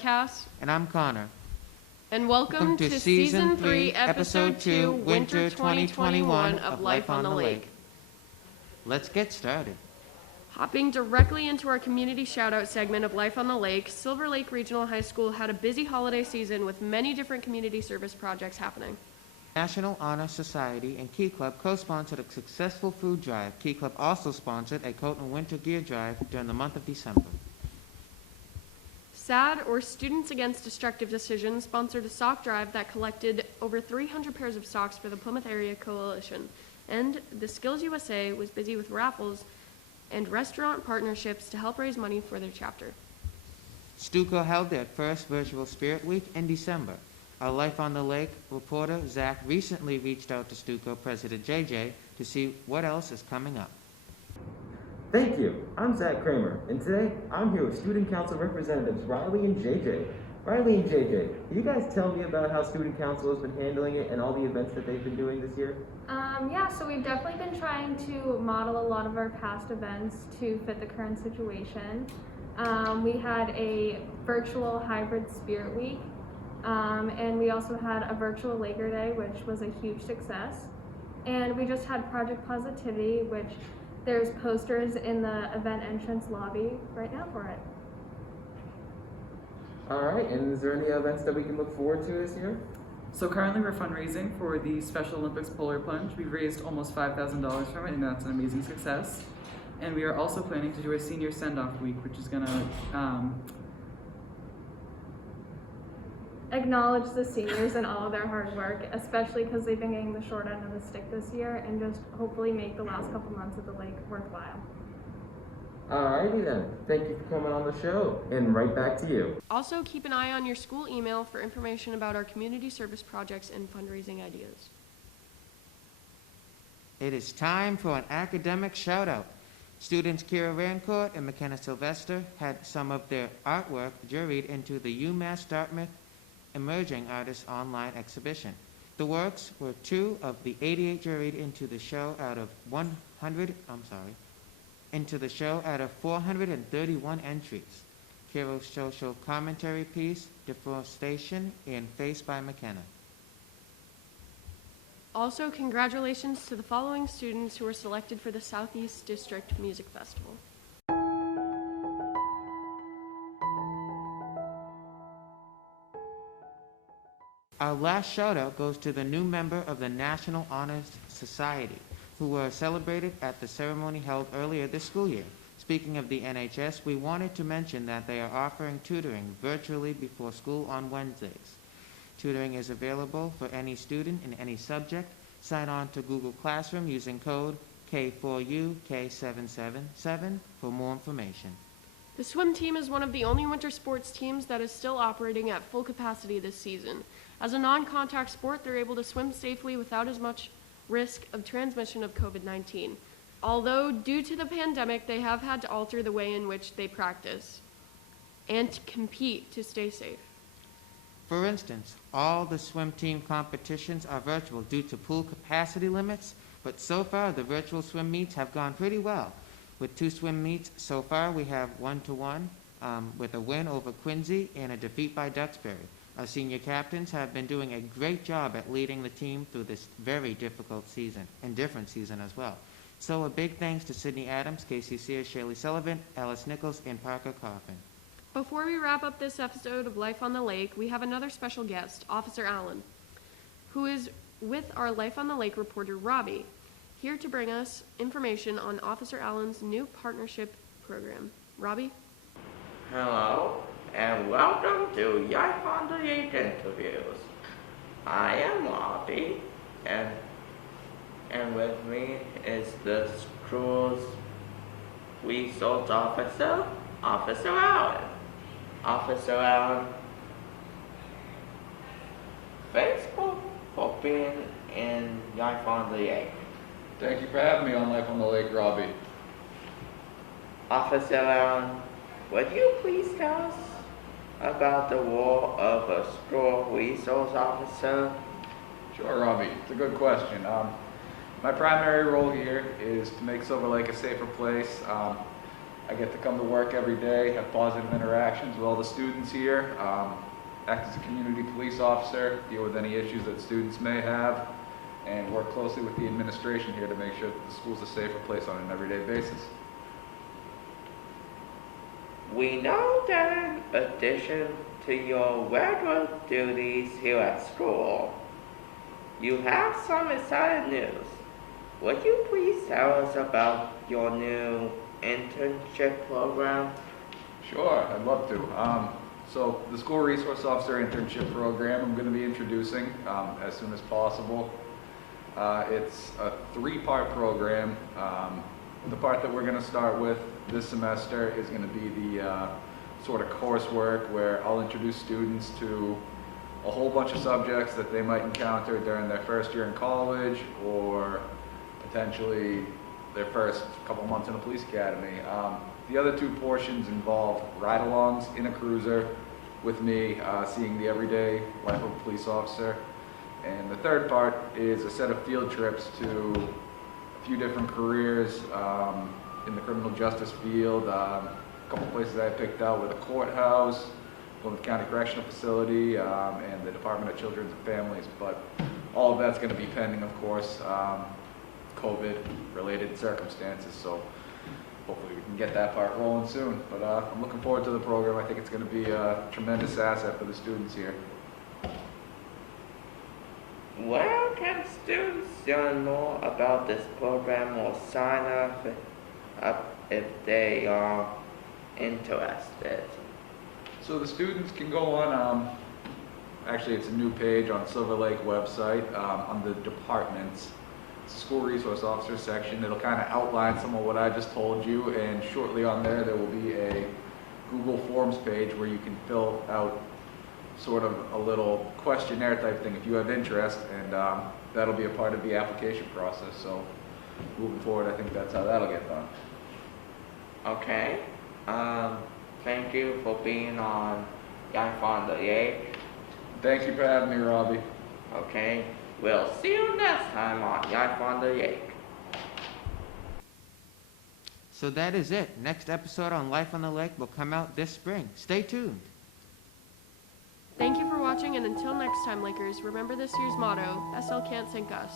Cass. And I'm Connor. And welcome to Season 3, Episode 2, Winter 2021 of Life on the Lake. Let's get started. Hopping directly into our community shoutout segment of Life on the Lake, Silver Lake Regional High School had a busy holiday season with many different community service projects happening. National Honor Society and Key Club co-sponsored a successful food drive. Key Club also sponsored a coat and winter gear drive during the month of December. SAD, or Students Against Destructive Decisions, sponsored a sock drive that collected over 300 pairs of socks for the Plymouth Area Coalition. And the Skills USA was busy with raffles and restaurant partnerships to help raise money for their chapter. Stuco held their first virtual Spirit Week in December. Our Life on the Lake reporter, Zach, recently reached out to Stuco President JJ to see what else is coming up. Thank you. I'm Zach Kramer, and today I'm here with Student Council representatives Riley and JJ. Riley and JJ, can you guys tell me about how Student Council has been handling it and all the events that they've been doing this year? So we've definitely been trying to model a lot of our past events to fit the current situation. We had a virtual hybrid Spirit Week, and we also had a virtual Laker Day, which was a huge success. And we just had Project Positivity, which there's posters in the event entrance lobby right now for it. All right, and is there any events that we can look forward to this year? So currently we're fundraising for the Special Olympics Polar Plunge. We've raised almost $5,000 from it, and that's an amazing success. And we are also planning to do a senior send-off week, which is gonna Acknowledge the seniors and all of their hard work, especially because they've been getting the short end of the stick this year, and just hopefully make the last couple months at the lake worthwhile. Alrighty then. Thank you for coming on the show, and right back to you. Also, keep an eye on your school email for information about our community service projects and fundraising ideas. It is time for an academic shout-out. Students Kira Rancourt and McKenna Sylvester had some of their artwork juried into the UMass Dartmouth Emerging Artists Online Exhibition. The works were 2 of the 88 juried into the show out of 431 entries. Kiro's social commentary piece, Deforestation and Face by McKenna. Also, congratulations to the following students who were selected for the Southeast District Music Festival. Our last shout-out goes to the new member of the National Honor Society, who were celebrated at the ceremony held earlier this school year. Speaking of the NHS, we wanted to mention that they are offering tutoring virtually before school on Wednesdays. Tutoring is available for any student in any subject. Sign on to Google Classroom using code K4UK777 for more information. The swim team is one of the only winter sports teams that is still operating at full capacity this season. As a non-contact sport, they're able to swim safely without as much risk of transmission of COVID-19. Although, due to the pandemic, they have had to alter the way in which they practice and compete to stay safe. For instance, all the swim team competitions are virtual due to pool capacity limits, but so far the virtual swim meets have gone pretty well. With 2 swim meets so far, we have 1-1 with a win over Quincy and a defeat by Duxbury. Our senior captains have been doing a great job at leading the team through this very difficult season, and different season as well. So a big thanks to Sydney Adams, Casey Sears, Shirley Sullivan, Alice Nichols, and Parker Coffin. Before we wrap up this episode of Life on the Lake, we have another special guest, Officer Allen, who is with our Life on the Lake reporter, Robbie, here to bring us information on Officer Allen's new partnership program. Robbie? Hello, and welcome to Life on the Lake interviews. I am Robbie, and with me is the school's resource officer, Officer Allen. Officer Allen, thanks for being in Life on the Lake. Thank you for having me on Life on the Lake, Robbie. Officer Allen, would you please tell us about the role of a school resource officer? Sure, Robbie. It's a good question. My primary role here is to make Silver Lake a safer place. I get to come to work every day, have positive interactions with all the students here, act as a community police officer, deal with any issues that students may have, and work closely with the administration here to make sure that the school's a safer place on an everyday basis. We know that in addition to your regular duties here at school, you have some exciting news. Would you please tell us about your new internship program? Sure, I'd love to. So the School Resource Officer Internship Program I'm going to be introducing as soon as possible. It's a 3-part program. The part that we're going to start with this semester is going to be the sort of coursework where I'll introduce students to a whole bunch of subjects that they might encounter during their first year in college or potentially their first couple months in a police academy. The other 2 portions involve ride-alongs in a cruiser with me, seeing the everyday life of a police officer. And the 3rd part is a set of field trips to a few different careers in the criminal justice field. A couple places I picked out were the courthouse, Plymouth County Correctional Facility, and the Department of Children's and Families. But all of that's going to be pending, of course, COVID-related circumstances. So hopefully we can get that part rolling soon. But I'm looking forward to the program. I think it's going to be a tremendous asset for the students here. Where can students learn more about this program or sign up if they are interested? So the students can go on, actually it's a new page on Silver Lake website, on the departments, School Resource Officer section. It'll kind of outline some of what I just told you, and shortly on there will be a Google Forms page where you can fill out sort of a little questionnaire type thing if you have interest, and that'll be a part of the application process. So moving forward, I think that's how that'll get done. Okay. Thank you for being on Life on the Lake. Thank you for having me, Robbie. Okay. We'll see you next time on Life on the Lake. So that is it. Next episode on Life on the Lake will come out this spring. Stay tuned. Thank you for watching, and until next time, Lakers, remember this year's motto, SL can't sink us.